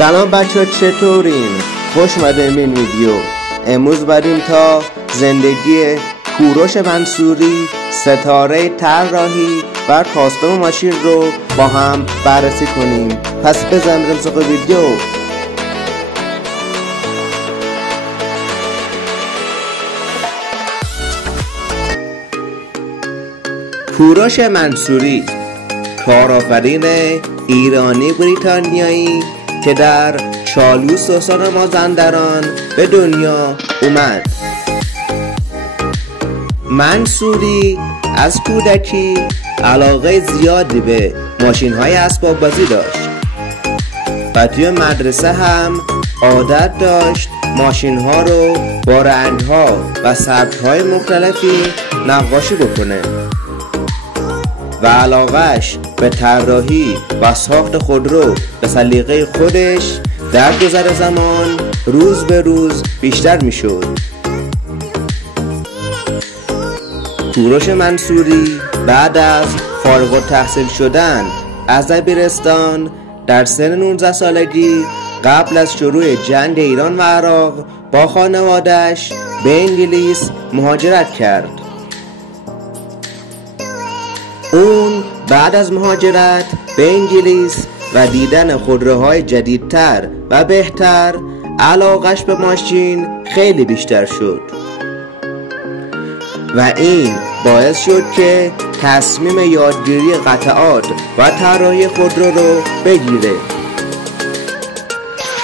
سلام بچه ها، چطورین؟ خوش اومدین این ویدیو. امروز بریم تا زندگی کوروش منصوری، ستاره طراحی و کاستوم ماشین رو با هم بررسی کنیم. پس بزنیم سراغ ویدیو. کوروش منصوری کارآفرین ایرانی بریتانیایی که در چالوس استان مازندران به دنیا اومد. منصوری از کودکی علاقه زیادی به ماشین‌های اسباب بازی داشت و توی مدرسه هم عادت داشت ماشین‌ها رو با رنگ‌ها و سبک‌های مختلفی نقاشی بکنه و علاقه‌اش به طراحی و ساخت خودرو به سلیقه خودش در گذر زمان روز به روز بیشتر میشد. کوروش منصوری بعد از فارغ التحصیل شدن از دبیرستان در سن 19 سالگی قبل از شروع جنگ ایران و عراق با خانواده‌اش به انگلیس مهاجرت کرد. اون بعد از مهاجرت به انگلیس و دیدن خودروهای جدیدتر و بهتر علاقش به ماشین خیلی بیشتر شد و این باعث شد که تصمیم یادگیری قطعات و طراحی خودرو رو بگیره.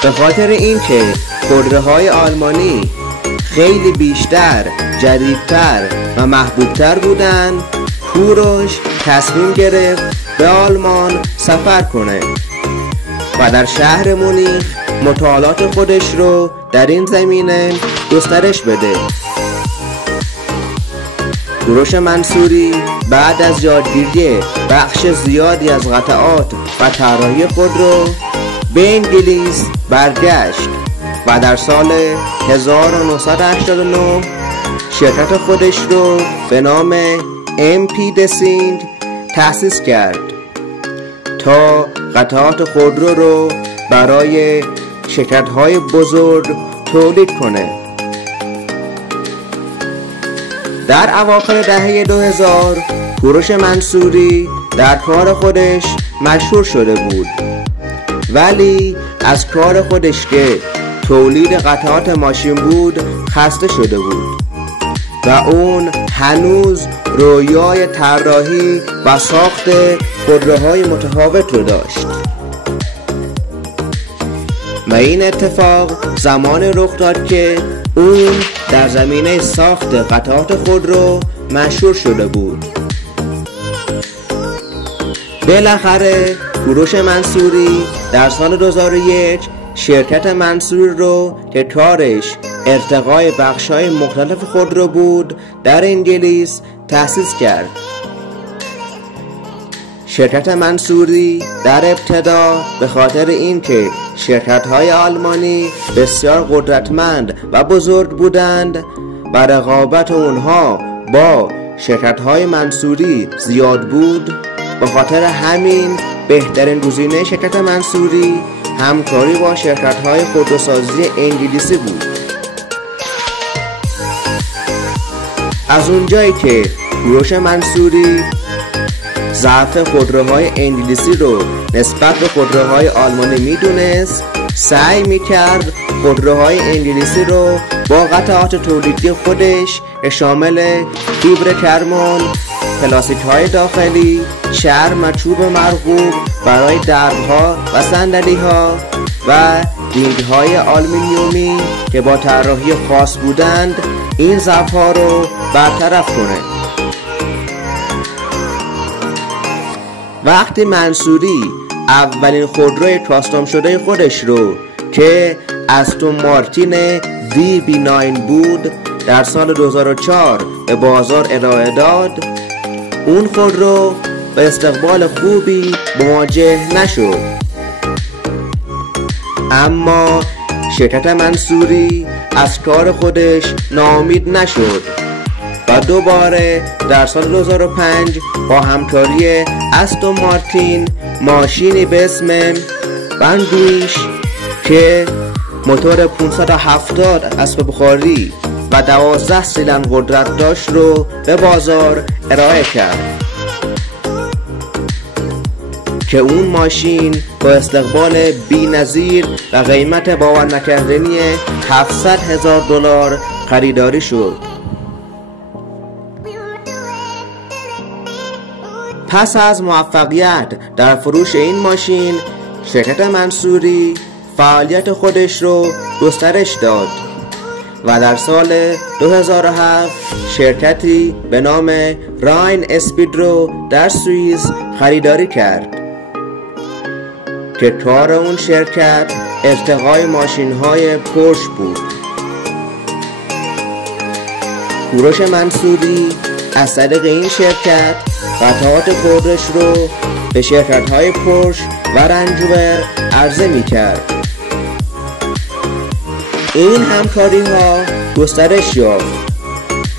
به خاطر اینکه خودروهای آلمانی خیلی بیشتر، جدیدتر و محبوبتر بودن، کوروش تصمیم گرفت به آلمان سفر کنه و در شهر مونیخ مطالعات خودش رو در این زمینه گسترش بده. کوروش منصوری بعد از یادگیری بخش زیادی از قطعات و طراحی خودرو به انگلیس برگشت و در سال 1989 شرکت خودش رو به نام MP Design تأسیس کرد تا قطعات خودرو رو برای شرکت‌های بزرگ تولید کنه. در اواخر دهه 2000 کوروش منصوری در کار خودش مشهور شده بود، ولی از کار خودش که تولید قطعات ماشین بود خسته شده بود و اون هنوز رویای طراحی و ساخت خودروهای متفاوت رو داشت و این اتفاق زمان رخ داد که اون در زمینه ساخت قطعات خودرو مشهور شده بود. بالاخره کوروش منصوری در سال 2001 شرکت منصوری رو که کارش ارتقای بخش‌های مختلف خودرو بود در انگلیس تأسیس کرد. شرکت منصوری در ابتدا به خاطر اینکه شرکت‌های آلمانی بسیار قدرتمند و بزرگ بودند و رقابت اونها با شرکت‌های منصوری زیاد بود، به خاطر همین بهترین گزینه شرکت منصوری همکاری با شرکت‌های خودروسازی انگلیسی بود. از اونجایی که کوروش منصوری ضعف خودروهای انگلیسی رو نسبت به خودروهای آلمانی میدونست، سعی میکرد خودروهای انگلیسی رو با قطعات تولیدی خودش که شامل فیبر کربن، پلاستیک های داخلی، چرم و چوب مرغوب برای دربها و صندلی ها و رینگ های آلومینیومی که با طراحی خاص بودند، این ضعف ها رو برطرف کنه. وقتی منصوری اولین خودروی کاستوم شده خودش رو که استون مارتین DB9 بود در سال 2004 به بازار ارائه داد، اون خودرو به استقبال خوبی مواجه نشد، اما شرکت منصوری از کار خودش ناامید نشد و دوباره در سال 2005 با همکاری استون مارتین ماشینی به اسم بندویش که موتور 570 اسب بخاری و 12 سیلندر قدرت داشت رو به بازار ارائه کرد که اون ماشین با استقبال بی‌نظیر و قیمت باور نکردنی $700,000 خریداری شد. پس از موفقیت در فروش این ماشین، شرکت منصوری فعالیت خودش رو گسترش داد و در سال 2007 شرکتی به نام راین اسپید رو در سوئیس خریداری کرد که کار اون شرکت ارتقای ماشین‌های پورش بود. کوروش منصوری از طریق این شرکت قطعات خودش رو به شرکت‌های پورش و رنجور عرضه می‌کرد. این همکاری‌ها گسترش یافت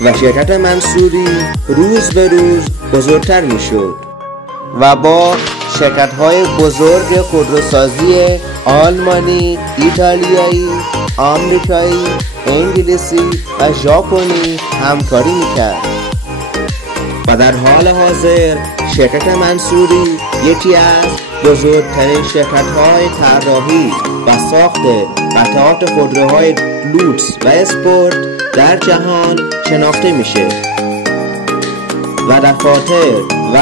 و شرکت منصوری روز به روز بزرگتر می‌شد و با شرکت‌های بزرگ خودروسازی آلمانی، ایتالیایی، آمریکایی، انگلیسی و ژاپنی همکاری می‌کرد و در حال حاضر شرکت منصوری یکی از بزرگترین شرکت‌های طراحی و ساخت قطعات خودروهای لوکس و اسپورت در جهان شناخته میشه و دفاتر و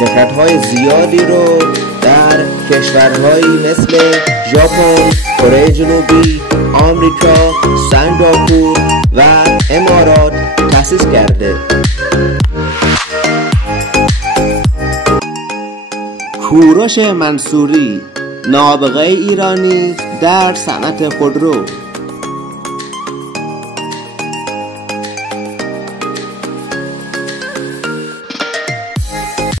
شرکت‌های زیادی رو در کشورهایی مثل ژاپن، کره جنوبی، آمریکا، سنگاپور و امارات تأسیس کرده. کوروش منصوری، نابغه ایرانی در صنعت خودرو.